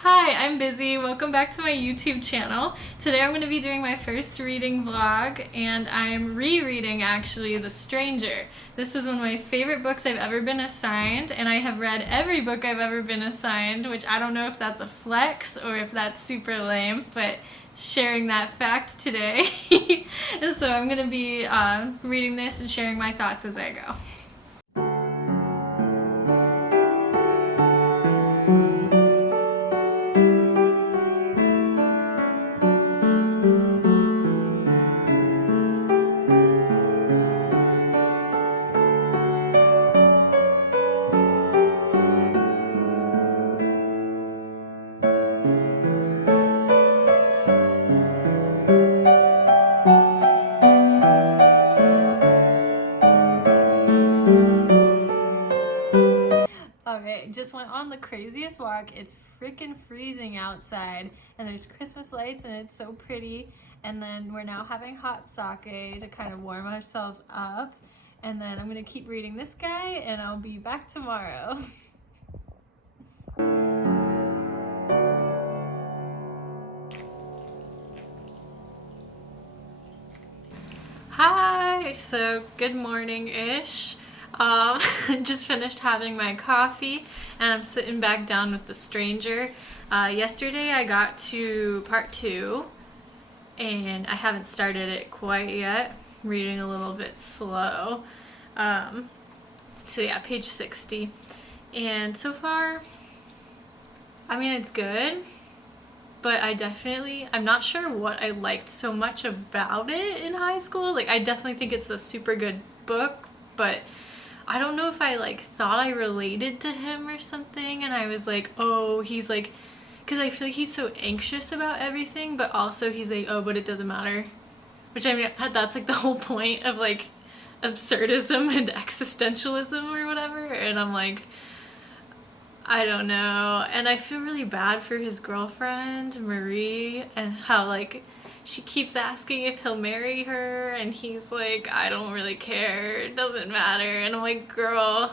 Hi, I'm Busy. Welcome back to my YouTube channel. Today I'm going to be doing my first reading vlog, and I'm rereading actually The Stranger. This was one of my favorite books I've ever been assigned, and I have read every book I've ever been assigned, which I don't know if that's a flex or if that's super lame, but sharing that fact today. So I'm going to be reading this and sharing my thoughts as I go. Okay, just went on the craziest walk. It's freaking freezing outside, and there's Christmas lights, and it's so pretty. And then we're now having hot sake to kind of warm ourselves up. And then I'm gonna keep reading this guy, and I'll be back tomorrow. Hi, so good morning-ish. Just finished having my coffee and I'm sitting back down with The Stranger. Yesterday I got to part 2 and I haven't started it quite yet. I'm reading a little bit slow. So yeah, page 60. And so far, I mean, it's good. But I'm not sure what I liked so much about it in high school. Like, I definitely think it's a super good book, but I don't know if I, thought I related to him or something, and I was like, oh, he's like, because I feel like he's so anxious about everything, but also he's like, oh, but it doesn't matter. Which, I mean, that's, the whole point of, absurdism and existentialism or whatever, and I'm like, I don't know. And I feel really bad for his girlfriend, Marie, and how, she keeps asking if he'll marry her, and he's like, I don't really care. It doesn't matter. And I'm like, girl,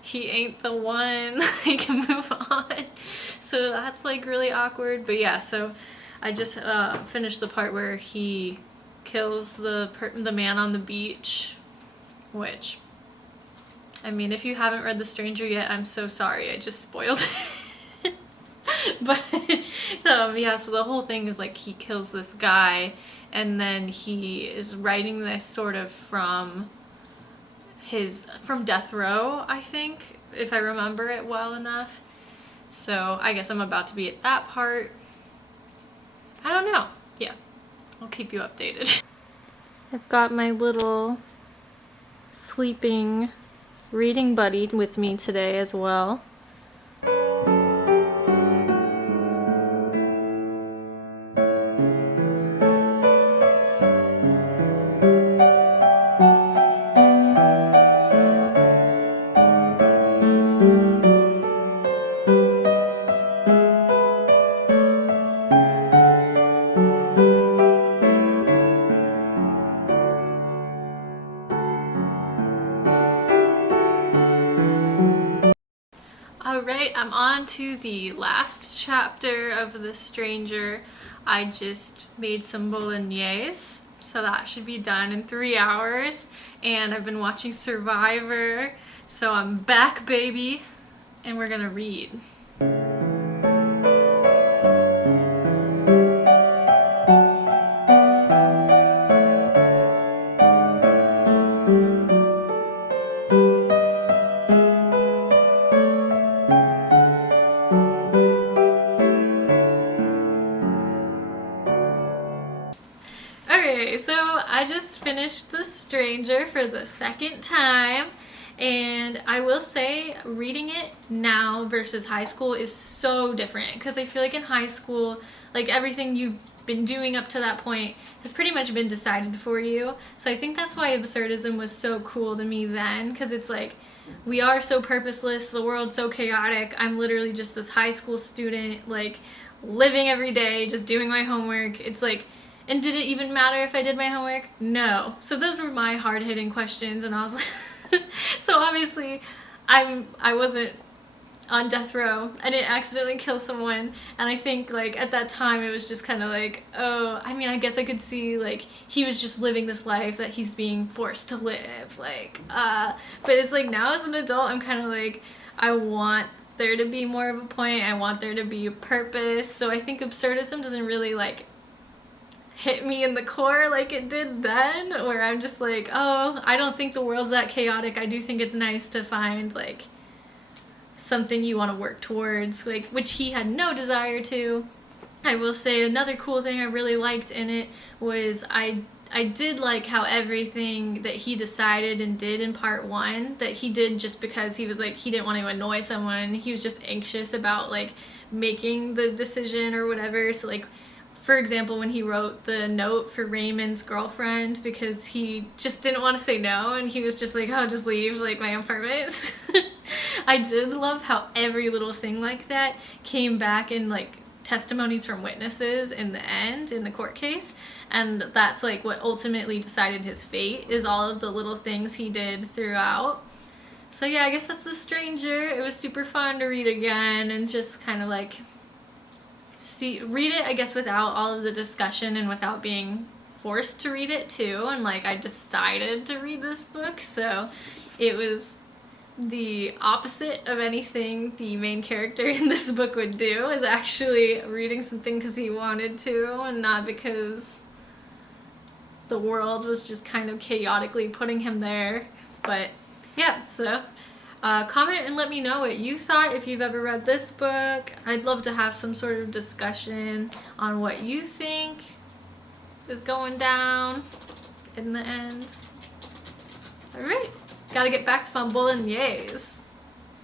he ain't the one. Move on. So that's, really awkward. But yeah, so I just finished the part where he kills the man on the beach, which... I mean, if you haven't read The Stranger yet, I'm so sorry. I just spoiled it. But, yeah, so the whole thing is, he kills this guy, and then he is writing this sort of from death row, I think, if I remember it well enough. So, I guess I'm about to be at that part. I don't know. Yeah, I'll keep you updated. I've got my little sleeping reading buddy with me today as well. Alright, I'm on to the last chapter of The Stranger. I just made some bolognese, so that should be done in 3 hours. And I've been watching Survivor, so I'm back, baby, and we're gonna read. Okay, so I just finished The Stranger for the second time, and I will say reading it now versus high school is so different, because I feel like in high school, everything you've been doing up to that point has pretty much been decided for you. So I think that's why absurdism was so cool to me then, because it's we are so purposeless, the world's so chaotic, I'm literally just this high school student, living every day, just doing my homework. It's and did it even matter if I did my homework? No. So those were my hard-hitting questions, and I was like, so obviously I wasn't on death row. I didn't accidentally kill someone, and I think like at that time it was just kind of like, oh, I mean, I guess I could see like he was just living this life that he's being forced to live, like but it's like now as an adult I'm kind of like, I want there to be more of a point, I want there to be a purpose. So I think absurdism doesn't really like hit me in the core like it did then, where I'm just like, oh, I don't think the world's that chaotic. I do think it's nice to find like something you want to work towards, like, which he had no desire to. I will say another cool thing I really liked in it was I did like how everything that he decided and did in part 1, that he did just because he was like, he didn't want to annoy someone. He was just anxious about like making the decision or whatever. So like, for example, when he wrote the note for Raymond's girlfriend, because he just didn't want to say no, and he was just like, oh, just leave like my apartment. I did love how every little thing like that came back in like testimonies from witnesses in the end, in the court case, and that's like what ultimately decided his fate, is all of the little things he did throughout. So yeah, I guess that's The Stranger. It was super fun to read again and just kind of like read it, I guess, without all of the discussion and without being forced to read it too. And like, I decided to read this book, so it was the opposite of anything the main character in this book would do, is actually reading something because he wanted to and not because the world was just kind of chaotically putting him there. But yeah, so comment and let me know what you thought if you've ever read this book. I'd love to have some sort of discussion on what you think is going down in the end. Alright, gotta get back to my bolognese.